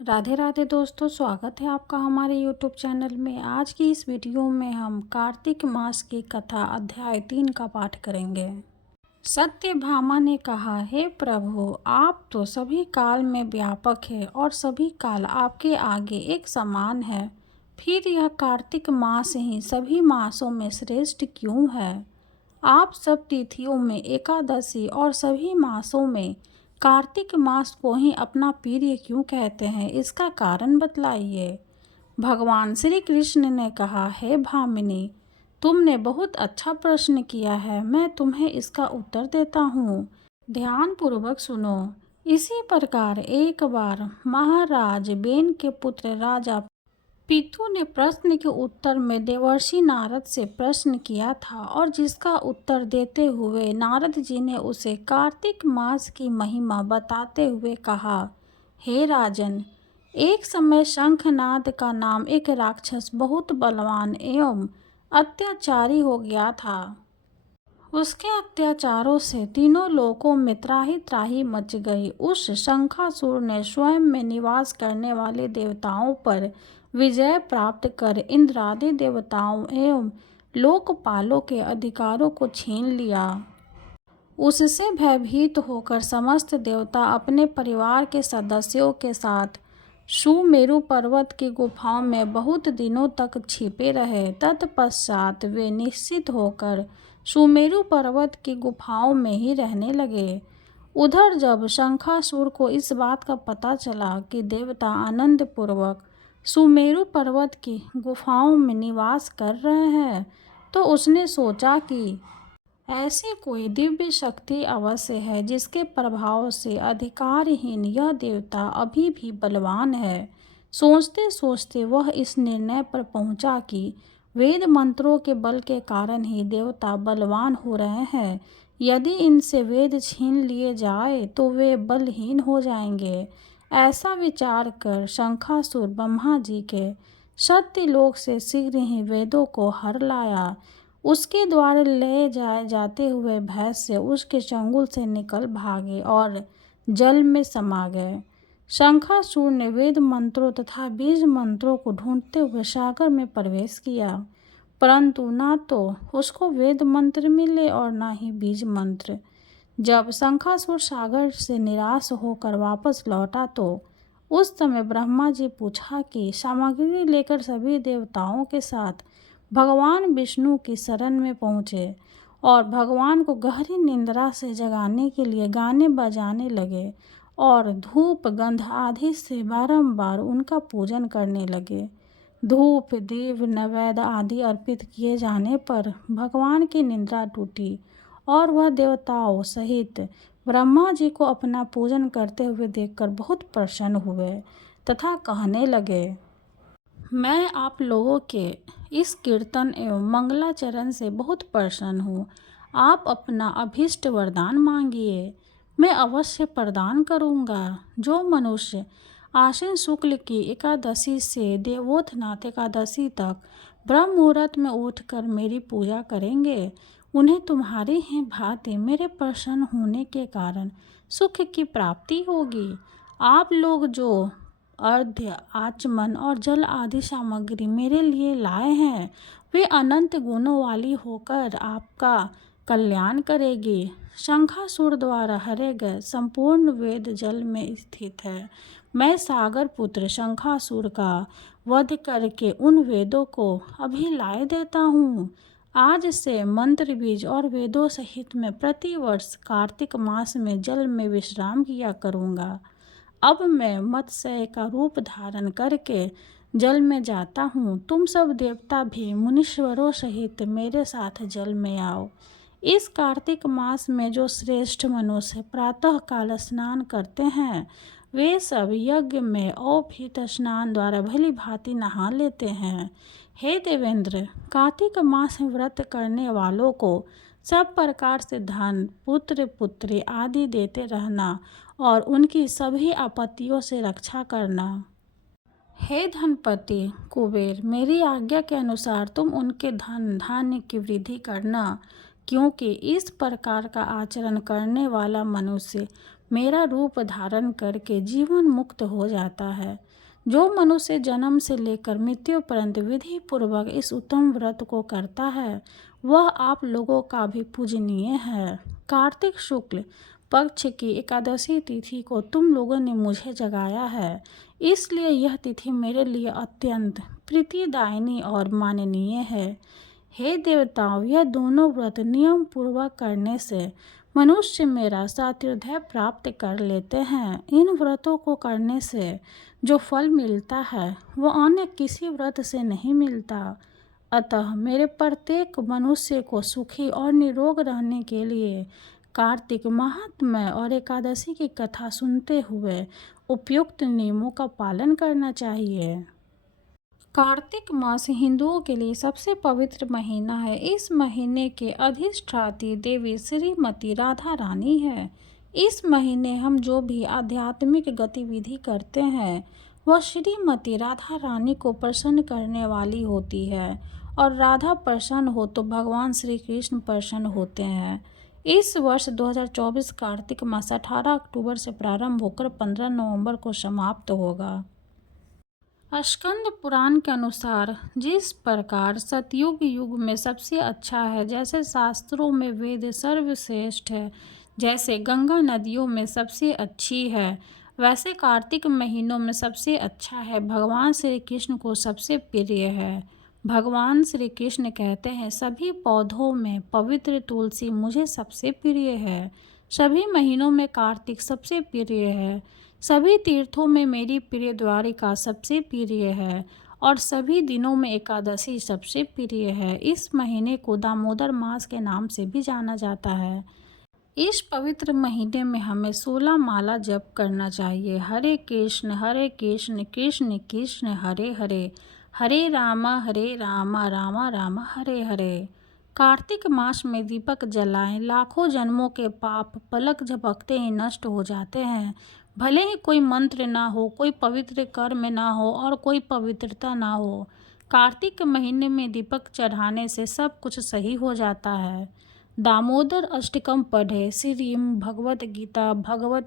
राधे राधे दोस्तों, स्वागत है आपका हमारे YouTube चैनल में। आज की इस वीडियो में हम कार्तिक मास की कथा अध्याय 3 का पाठ करेंगे। सत्यभामा ने कहा, हे प्रभु, आप तो सभी काल में व्यापक है और सभी काल आपके आगे एक समान है। फिर यह कार्तिक मास ही सभी मासों में श्रेष्ठ क्यों है? आप सब तिथियों में एकादशी और सभी मासों में कार्तिक मास को ही अपना प्रिय क्यों कहते हैं? इसका कारण बतलाइए। भगवान श्री कृष्ण ने कहा, हे भामिनी, तुमने बहुत अच्छा प्रश्न किया है। मैं तुम्हें इसका उत्तर देता हूँ। ध्यान पूर्वक सुनो। इसी प्रकार एक बार महाराज बेन के पुत्र राजा पीतू ने प्रश्न के उत्तर में देवर्षि नारद से प्रश्न किया था और जिसका उत्तर देते हुए नारद जी ने उसे कार्तिक मास की महिमा बताते हुए कहा, हे राजन, एक समय शंखनाद का नाम एक राक्षस बहुत बलवान एवं अत्याचारी हो गया था। उसके अत्याचारों से तीनों लोकों में त्राही त्राही मच गई। उस शंखासुर ने स्वयं में निवास करने वाले देवताओं पर विजय प्राप्त कर इंद्रादि देवताओं एवं लोकपालों के अधिकारों को छीन लिया। उससे भयभीत होकर समस्त देवता अपने परिवार के सदस्यों के साथ सुमेरु पर्वत की गुफाओं में बहुत दिनों तक छिपे रहे। तत्पश्चात वे निश्चित होकर सुमेरु पर्वत की गुफाओं में ही रहने लगे। उधर जब शंखासुर को इस बात का पता चला कि देवता आनंद पूर्वक सुमेरु पर्वत की गुफाओं में निवास कर रहे हैं, तो उसने सोचा कि ऐसी कोई दिव्य शक्ति अवश्य है जिसके प्रभाव से अधिकारहीन यह देवता अभी भी बलवान है। सोचते सोचते वह इस निर्णय पर पहुंचा कि वेद मंत्रों के बल के कारण ही देवता बलवान हो रहे हैं। यदि इनसे वेद छीन लिए जाए तो वे बलहीन हो जाएंगे। ऐसा विचार कर शंखासुर ब्रह्मा जी के सत्यलोक से शीघ्र ही वेदों को हर लाया। उसके द्वारा ले जाए जाते हुए भय से उसके चंगुल से निकल भागे और जल में समा गए। शंखासुर ने वेद मंत्रों तथा बीज मंत्रों को ढूंढते हुए सागर में प्रवेश किया, परंतु ना तो उसको वेद मंत्र मिले और ना ही बीज मंत्र। जब शंखासुर सागर से निराश होकर वापस लौटा तो उस समय ब्रह्मा जी पूछा कि सामग्री लेकर सभी देवताओं के साथ भगवान विष्णु की शरण में पहुँचे और भगवान को गहरी निंद्रा से जगाने के लिए गाने बजाने लगे और धूप गंध आदि से बारंबार उनका पूजन करने लगे। धूप दीप नैवेद्य आदि अर्पित किए जाने पर भगवान की निंद्रा टूटी और वह देवताओं सहित ब्रह्मा जी को अपना पूजन करते हुए देखकर बहुत प्रसन्न हुए तथा कहने लगे, मैं आप लोगों के इस कीर्तन एवं मंगलाचरण से बहुत प्रसन्न हूँ। आप अपना अभीष्ट वरदान मांगिए, मैं अवश्य प्रदान करूँगा। जो मनुष्य आश्विन शुक्ल की एकादशी से देवोत्थनाथ एकादशी तक ब्रह्म मुहूर्त में उठकर मेरी पूजा करेंगे, उन्हें तुम्हारी ही भांति मेरे प्रसन्न होने के कारण सुख की प्राप्ति होगी। आप लोग जो अर्घ्य आचमन और जल आदि सामग्री मेरे लिए लाए हैं, वे अनंत गुणों वाली होकर आपका कल्याण करेगी। शंखासुर द्वारा हरे गए संपूर्ण वेद जल में स्थित है। मैं सागर पुत्र शंखासुर का वध करके उन वेदों को अभी लाए देता हूँ। आज से मंत्र बीज और वेदों सहित मैं प्रतिवर्ष कार्तिक मास में जल में विश्राम किया करूँगा। अब मैं मत्स्य का रूप धारण करके जल में जाता हूँ। तुम सब देवता भी मुनीश्वरों सहित मेरे साथ जल में आओ। इस कार्तिक मास में जो श्रेष्ठ मनुष्य प्रातः काल स्नान करते हैं, वे सब यज्ञ में औपीत स्नान द्वारा भली भांति नहा लेते हैं। हे देवेंद्र, कार्तिक मास में व्रत करने वालों को सब प्रकार से धन पुत्र पुत्री आदि देते रहना और उनकी सभी आपत्तियों से रक्षा करना। हे धनपति कुबेर, मेरी आज्ञा के अनुसार तुम उनके धन धान्य की वृद्धि करना, क्योंकि इस प्रकार का आचरण करने वाला मनुष्य मेरा रूप धारण करके जीवन मुक्त हो जाता है। जो मनुष्य जन्म से लेकर मृत्यु पर्यंत विधि पूर्वक इस उत्तम व्रत को करता है वह आप लोगों का भी पूजनीय है। कार्तिक शुक्ल पक्ष की एकादशी तिथि को तुम लोगों ने मुझे जगाया है, इसलिए यह तिथि मेरे लिए अत्यंत प्रीतिदायिनी और माननीय है। हे देवताओं, यह दोनों व्रत नियम पूर्वक करने से मनुष्य मेरा सातिर्ध्य प्राप्त कर लेते हैं। इन व्रतों को करने से जो फल मिलता है वह अन्य किसी व्रत से नहीं मिलता। अतः मेरे प्रत्येक मनुष्य को सुखी और निरोग रहने के लिए कार्तिक महात्म्य और एकादशी की कथा सुनते हुए उपयुक्त नियमों का पालन करना चाहिए। कार्तिक मास हिंदुओं के लिए सबसे पवित्र महीना है। इस महीने के अधिष्ठात्री देवी श्रीमती राधा रानी है। इस महीने हम जो भी आध्यात्मिक गतिविधि करते हैं वह श्रीमती राधा रानी को प्रसन्न करने वाली होती है और राधा प्रसन्न हो तो भगवान श्री कृष्ण प्रसन्न होते हैं। इस वर्ष 2024 कार्तिक मास 18 अक्टूबर से प्रारंभ होकर 15 नवंबर को समाप्त होगा। स्कंद पुराण के अनुसार जिस प्रकार सतयुग युग में सबसे अच्छा है, जैसे शास्त्रों में वेद सर्वश्रेष्ठ है, जैसे गंगा नदियों में सबसे अच्छी है, वैसे कार्तिक महीनों में सबसे अच्छा है। भगवान श्री कृष्ण को सबसे प्रिय है। भगवान श्री कृष्ण कहते हैं, सभी पौधों में पवित्र तुलसी मुझे सबसे प्रिय है। सभी महीनों में कार्तिक सबसे प्रिय है। सभी तीर्थों में मेरी प्रिय द्वारिका सबसे प्रिय है और सभी दिनों में एकादशी सबसे प्रिय है। इस महीने को दामोदर मास के नाम से भी जाना जाता है। इस पवित्र महीने में हमें 16 माला जप करना चाहिए। हरे कृष्ण कृष्ण कृष्ण हरे हरे, हरे रामा रामा रामा हरे हरे। कार्तिक मास में दीपक जलाएं। लाखों जन्मों के पाप पलक झपकते ही नष्ट हो जाते हैं। भले ही कोई मंत्र ना हो, कोई पवित्र कर्म ना हो और कोई पवित्रता ना हो, कार्तिक महीने में दीपक चढ़ाने से सब कुछ सही हो जाता है। दामोदर अष्टकम पढ़े। श्रीम भगवत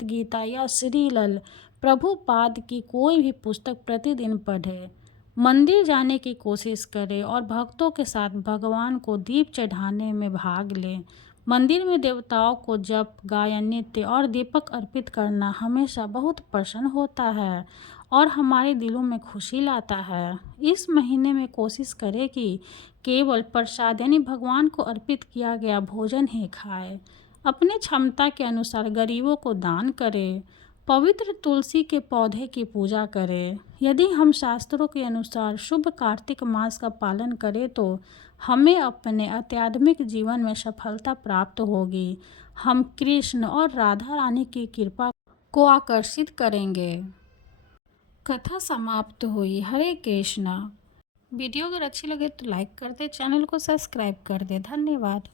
गीता या श्रीलल प्रभुपाद की कोई भी पुस्तक प्रतिदिन पढ़े। मंदिर जाने की कोशिश करें और भक्तों के साथ भगवान को दीप चढ़ाने में भाग लें। मंदिर में देवताओं को जप, गायन, नृत्य और दीपक अर्पित करना हमेशा बहुत प्रसन्न होता है और हमारे दिलों में खुशी लाता है। इस महीने में कोशिश करें कि केवल प्रसाद यानी भगवान को अर्पित किया गया भोजन ही खाएं। अपने क्षमता के अनुसार गरीबों को दान करें। पवित्र तुलसी के पौधे की पूजा करें। यदि हम शास्त्रों के अनुसार शुभ कार्तिक मास का पालन करें तो हमें अपने आध्यात्मिक जीवन में सफलता प्राप्त होगी। हम कृष्ण और राधा रानी की कृपा को आकर्षित करेंगे। कथा समाप्त हुई। हरे कृष्णा। वीडियो अगर अच्छी लगे तो लाइक कर दे, चैनल को सब्सक्राइब कर दे। धन्यवाद।